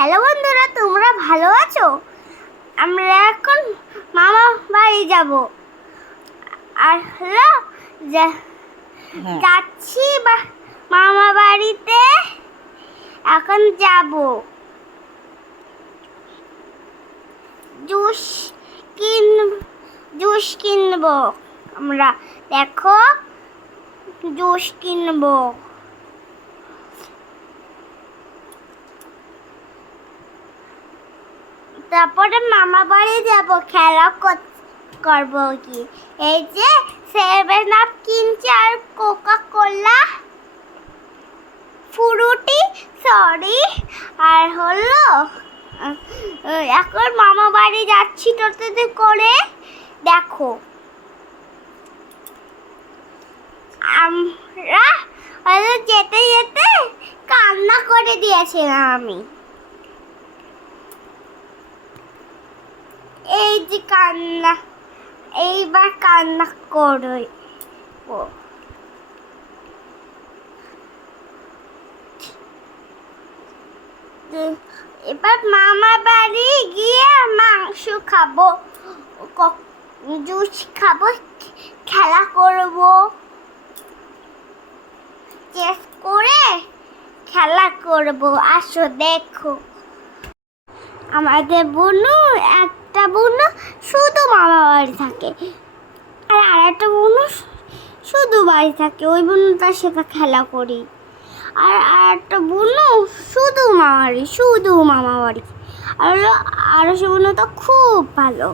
Hello বন্ধুরা, তোমরা ভালো আছো? আমরা এখন মামা বাড়ি যাব। আর হলো যাচ্ছি মামা বাড়িতে। এখন যাব, জুস কিনবো আমরা। দেখো, জুস কিনবো। তারপরে মামা বাড়ি যাব, খেলা করবো কি। এই যে 7 আপ কিনছি আর কোকা কোলা, ফ্রুটি, সরি। আর হলো এখন মামা বাড়ি যাচ্ছি টোটোতে করে। দেখো, আমরা যেতে যেতে কান্না করে দিয়েছিলাম আমি। এই যে কান্না, এইবার কান্না করো। এবার মামা বাড়ি গিয়ে মাংস খাবো, জুস খাবো, খেলা করবো, চেস করে খেলা করবো। আসো দেখো, আমাদের বোনু, একটা বোনু শুধু মামা বাড়ি থাকে, আর একটা বোনু শুধু বাড়ি থাকে। ওই বোনটার সাথে খেলা করি। আর একটা বোনু শুধু মামা বাড়ি। আর সে বোনু তো খুব ভালো।